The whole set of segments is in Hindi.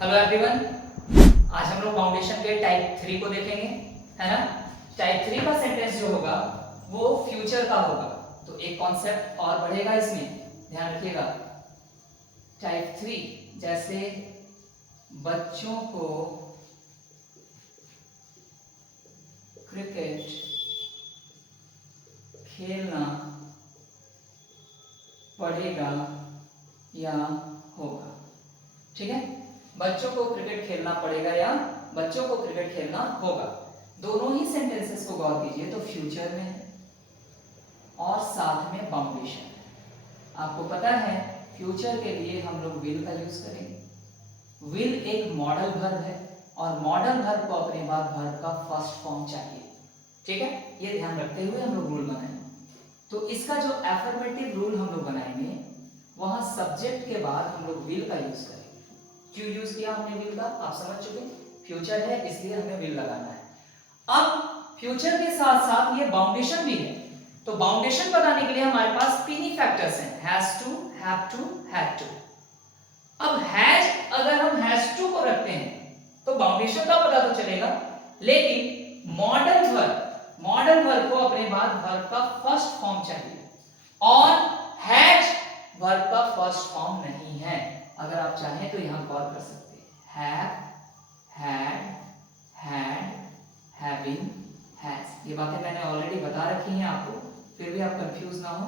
हेलो एवरीवन, आज हम लोग फाउंडेशन के टाइप 3 को देखेंगे, है ना। टाइप 3 का सेंटेंस जो होगा वो फ्यूचर का होगा। तो एक कॉन्सेप्ट और बढ़ेगा इसमें, ध्यान रखिएगा। टाइप 3 जैसे बच्चों को क्रिकेट खेलना पड़ेगा या होगा। ठीक है, बच्चों को क्रिकेट खेलना पड़ेगा या बच्चों को क्रिकेट खेलना होगा। दोनों ही सेंटेंसेस को गौर कीजिए तो फ्यूचर में है और साथ में बाउंडेशन है। आपको पता है फ्यूचर के लिए हम लोग विल का यूज करेंगे। विल एक मॉडल वर्ब है और मॉडल वर्ब को अपने बाद वर्ब का फर्स्ट फॉर्म चाहिए। ठीक है, ये ध्यान रखते हुए हम लोग रूल बनाएंगे। तो इसका जो एफर्मेटिव रूल हम लोग बनाएंगे वहां सब्जेक्ट के बाद हम लोग विल का यूज करेंगे। क्यों यूज किया हमने विल का, आप समझ चुके। फ्यूचर है इसलिए हमें विल लगाना है। अब फ्यूचर के साथ साथ ये बाउंडेशन भी है, तो बाउंडेशन बताने के लिए हमारे पास तीन ही फैक्टर्स हैं, has to, have to, had to. अब हैज अगर हम हैज टू को रखते हैं तो बाउंडेशन का पता तो चलेगा, लेकिन मॉडल वर्ब को अपने बाद वर्ब का फर्स्ट फॉर्म चाहिए और हैज वर्ब का फर्स्ट फॉर्म नहीं है। अगर आप चाहें तो यहां गौर कर सकते हैं, have, had, had, having, has. ये बातें मैंने ऑलरेडी बता रखी हैं आपको, फिर भी आप कंफ्यूज ना हो।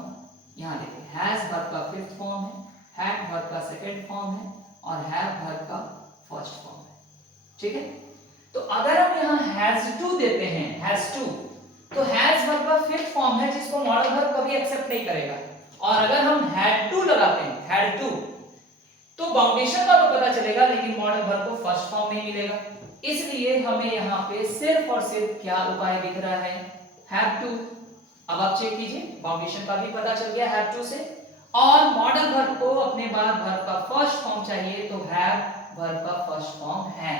यहां देखिए, हैज वर्ब का फिफ्थ फॉर्म है, हैड वर्ब का सेकंड फॉर्म है और हैव वर्ब का फर्स्ट फॉर्म है। ठीक है, तो अगर हम यहां हैज टू देते हैं, हैज टू, तो हैज वर्ब का फिफ्थ फॉर्म है जिसको मॉडल वर्ब कभी एक्सेप्ट नहीं करेगा। और अगर हम हैड टू लगाते हैं, हैड टू, तो बाउंडेशन का तो पता चलेगा लेकिन मॉडल वर्ब को फर्स्ट फॉर्म नहीं मिलेगा। इसलिए हमें यहाँ पे सिर्फ और सिर्फ क्या उपाय दिख रहा है, हैव टू। अब आप चेक कीजिए, बाउंडेशन का भी पता चल गया हैव टू से, और मॉडल वर्ब को अपने बाद वर्ब का फर्स्ट फॉर्म चाहिए, तो हैव वर्ब का फर्स्ट फॉर्म है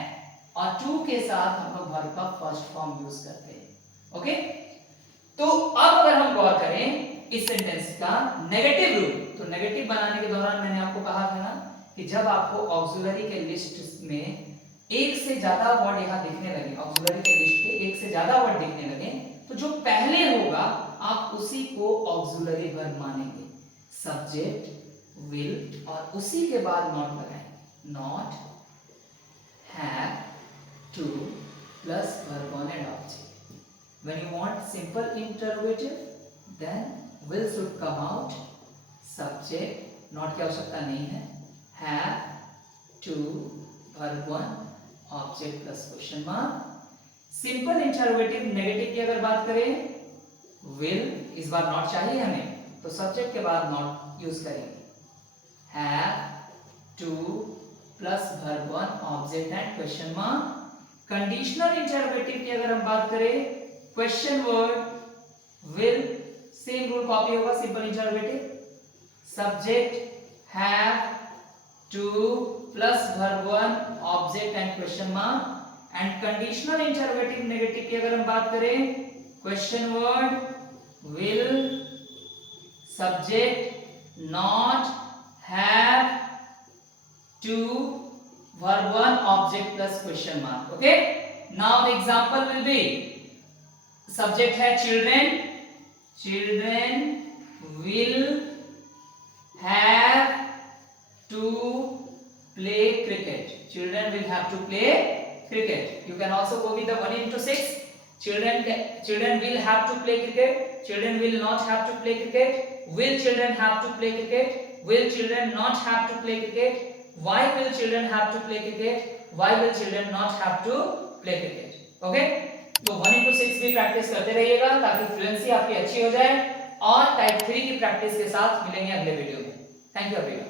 और टू के साथ हम लोग वर्ब का फर्स्ट फॉर्म यूज करते हैं। ओके, तो अब अगर हम गौर करें इस सेंटेंस का नेगेटिव रूल, तो नेगेटिव बनाने के दौरान मैंने आपको कहा था ना कि जब आपको ऑक्सिलरी के लिस्ट में एक से ज्यादा वर्ड यहां दिखने लगे, ऑक्सिलरी के लिस्ट पे एक से ज्यादा वर्ड दिखने लगे, तो जो पहले होगा आप उसी को ऑक्सिलरी वर्ब मानेंगे। सब्जेक्ट, विल और उसी के बाद नॉट लगाएंगे। Not, have, to plus verb one and object. When you want simple interrogative, then will should come out. Subject, not की आवश्यकता नहीं है, have, to, verb one, object plus question mark. Simple interrogative negative की अगर बात करें, will, इस बार not चाहिए हमें, तो subject के बाद not यूज करेंगे। have, to plus verb one, object and question mark. Conditional interrogative की अगर हम बात करें, question word, will, same rule copy होगा, simple interrogative, subject, have, to plus verb one, object and question mark. And conditional interrogative negative की अगर हम बात करें, question word, will, subject, not, have, to, verb one, object plus question mark. Okay, now the example will be, subject है children, children will have to play cricket, children will have to play cricket. You can also go with the 1 into 6, children will have to play cricket, children will not have to play cricket, will children have to play cricket, will children not have to play cricket, why will children have to play cricket, why will children not have to play cricket. Okay, तो 1 into 6 भी प्रैक्टिस करते रहिएगा ताकि फ्लुएंसी आपकी अच्छी हो जाए, और टाइप 3 की प्रैक्टिस के साथ मिलेंगे अगले वीडियो में। Thank you everyone.